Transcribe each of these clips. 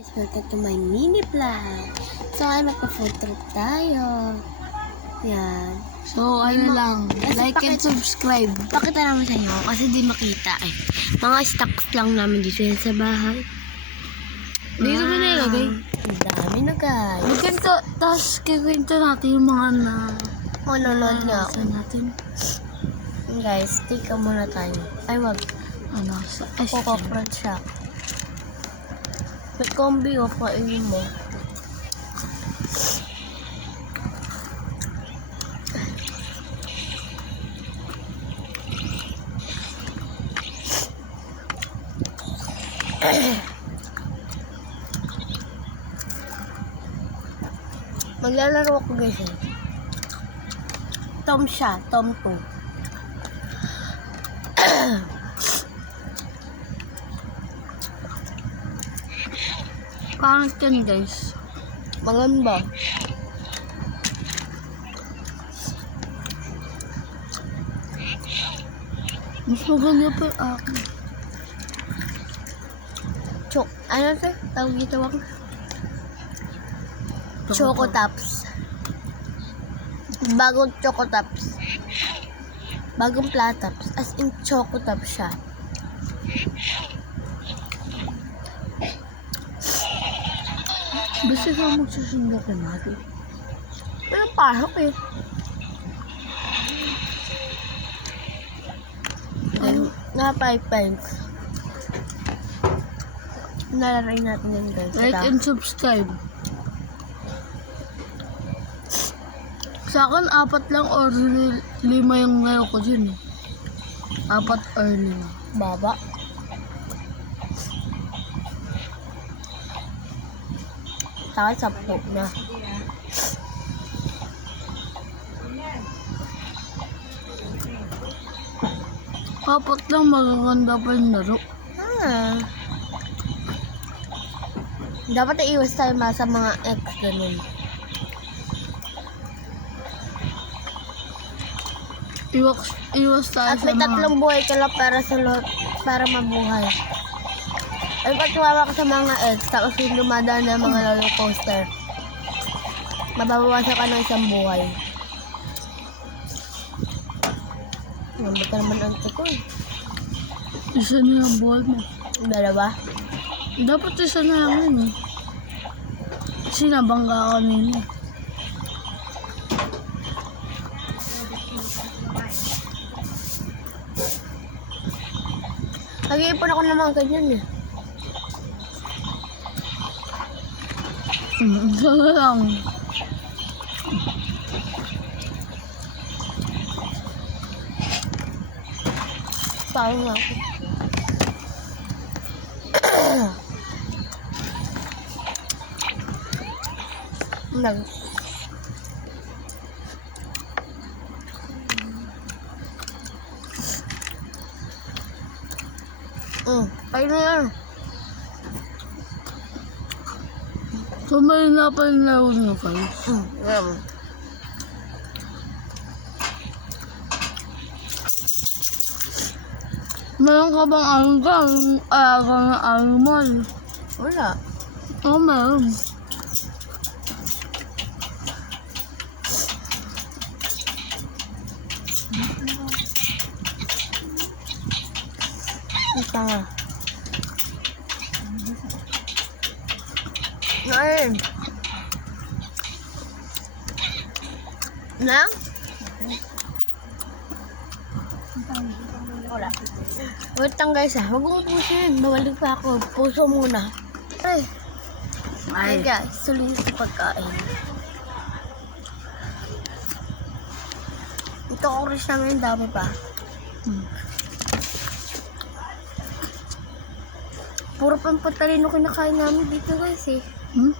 Guys, welcome to my mini vlog. So, ay magpa-food trip tayo. Yan. So, ano lang, like and subscribe. Pakita naman sa inyo kasi di makita eh. Mga stocks lang namin dito yan sa bahay. Dito mo nilagay. Ang dami na guys. Magkento, tapos kikwento natin yung mga Nanonood nga ako. natin. Guys, take muna tayo. Ay, wag. Ano, sa Coconut siya. May kombi o painin mo. Maglalaro ako guys eh. Tom siya, Tom 2. Pangit yan, guys. Maganda. Mas maganda pa yung akin. Ano to? Tawag dito ako? Choco Tops. Bagong Choco Tops. Bagong Platops. As in Choco Tops siya. Basta ka magsusundo ka natin. Walang pasok eh. Na 5 pence. Nalaray natin yan guys. Like and subscribe. Sa akin, 4 lang or 5 yung ngayon ko dyan eh. 4 or 5. Baba. Saka 10 na. Apat lang, magaganda pa yung laro. Dapat iiwas tayo sa mga ex ganun. Iwas tayo At sa may mga... 3 buhay ka lang para mabuhay. Ay, pag tumawa ka sa mga ex, tapos yung dumadaan ng mga roller coaster, mababawasan ka ng 1 buhay. Nambot ka naman ang ko eh. Isa na yung buhay mo. 2. Dapat isa na lang yun eh. Sinabangga ka kanina. Nag-iipon ako ng mga ganyan eh. Isa na lang. Parang nga ako. Kayo na yan. So may napalaro nyo kayo. Meron ka bang alaga ng animal? Wala. Oo, meron. Ito nga. Ayun. Na? Wala. Wait lang guys ah. Huwag mong pusin. Mawalig pa ako. Puso muna. Ay guys. Sulit sa pagkain. Ito oras namin. Dami pa. Puro pampatalino kinakain namin dito guys eh. Ang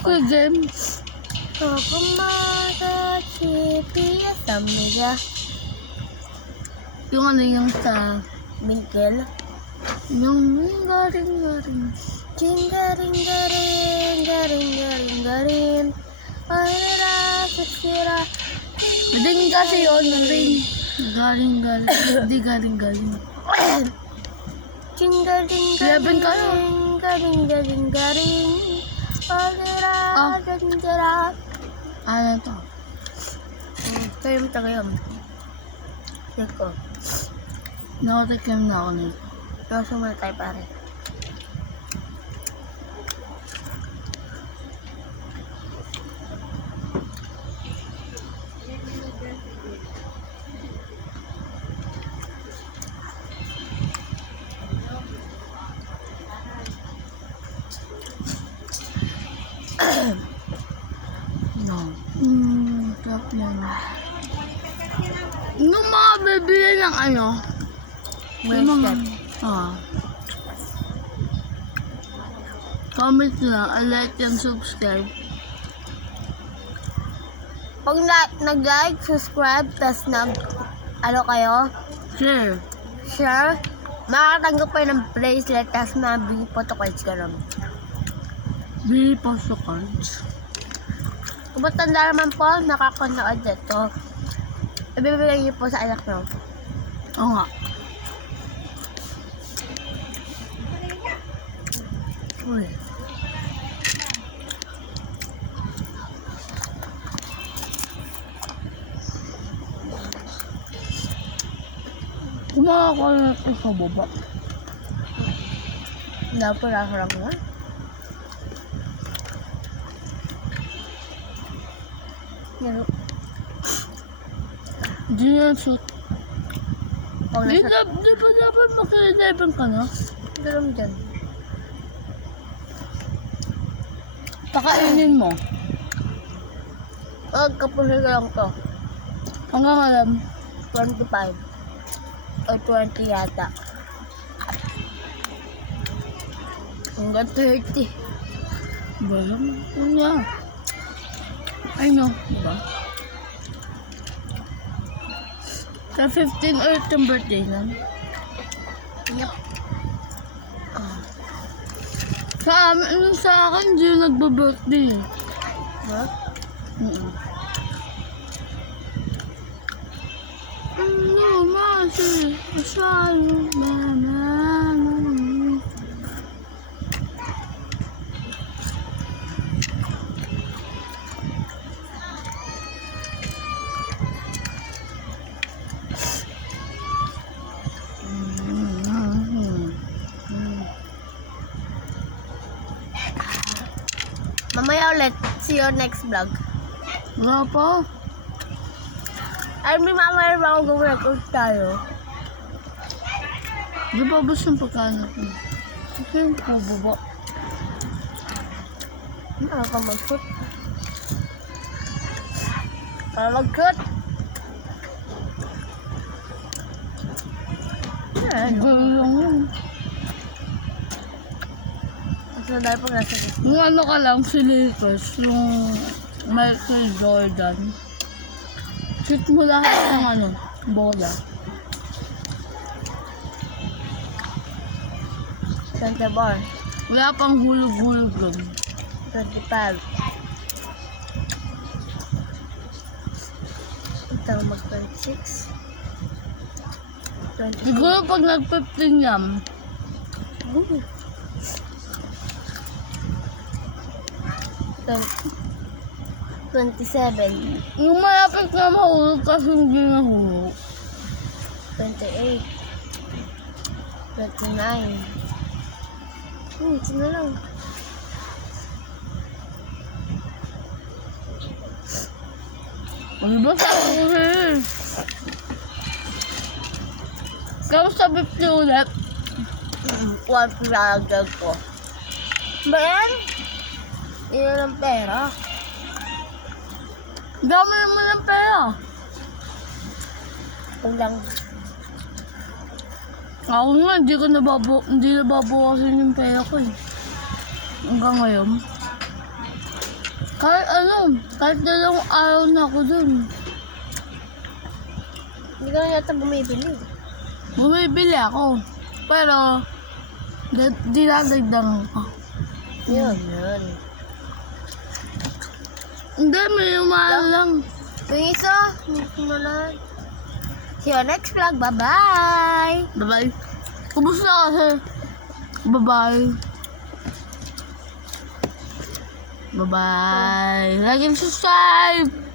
ko game. Tokumata chipi tamiga. Yung ano yung sa... Miguel. Yung garing. Jingaring garing garing garing garing. Alera, sisira. Din kasi yun, rin. Galing. Hindi galing. Jingle, jingle, 11 ka na. garing. Alera, Ah. sisira. Ano to? Kayo mo tayo yun. Eko. Nakatikim na ako nito. Tapos muna tayo pare. No. Sarap yan. Yung mga bibili ng ano? Yung mga... Comment lang, like and subscribe. Pag nag-like, subscribe, tas ano kayo, Share. share, makakatanggap kayo ng bracelet, tas mabili photocards ka naman. Bili po sa cards. Kung matanda naman po, nakakanood dito. Ibibigay niyo po sa anak nyo. Oo nga. Uy. Kumakakain natin sa baba. Dapat harap nga. Di na shoot. Pag Di nasa pa dapat makalileban ka na. dalawang dyan. Pakainin mo. Huwag kapusin ko lang to. Hanggang alam. 25. O 20 yata. Hanggang 30. Ba lang? Ano nga? I know. Diba? Sa 15 or itong birthday na. Yup. Sa akin, hindi yung nagba-birthday. Ha? Ano, masi? Masyado naman. Mamaya ulit. See you next vlog. Wala pa. Ay, may mamaya ba ako gawin tayo? Di ba bus yung pagkain natin? Kasi yung pababa. Nakakamalkot. Kalagkot. Ano? Gano'n lang yun. So, dahil pag nasa gitna. Yung ano ka lang, si Lakers, yung Michael Jordan. Shoot mo lahat ng ano, bola. 20 bar. Wala pang hulog-hulog lang. 25. Ito, mag-26. 24. Siguro pag nag-15 yan, Ooh. 27. yung malapit na mahulog kasi hindi nahulog. 28. 29. Ito na lang. O diba sabi ko sa'yo eh. Kamusta 50 ulit? One pinalagdag ko. Ba yan? Yan ang pera. Dami naman ng pera. Kung lang. Ako nga, hindi nababawasan yung pera ko eh. Hanggang ngayon. Kahit dalawang araw na ako dun. Hindi ka na yata bumibili. Bumibili ako. Pero, dinadagdag ko. Yun, yun. Hindi, may umahal lang. Yung isa, sunod. See you next vlog. Bye-bye! Bye-bye. Ubus na kasi. Bye-bye. Bye-bye. Like and subscribe.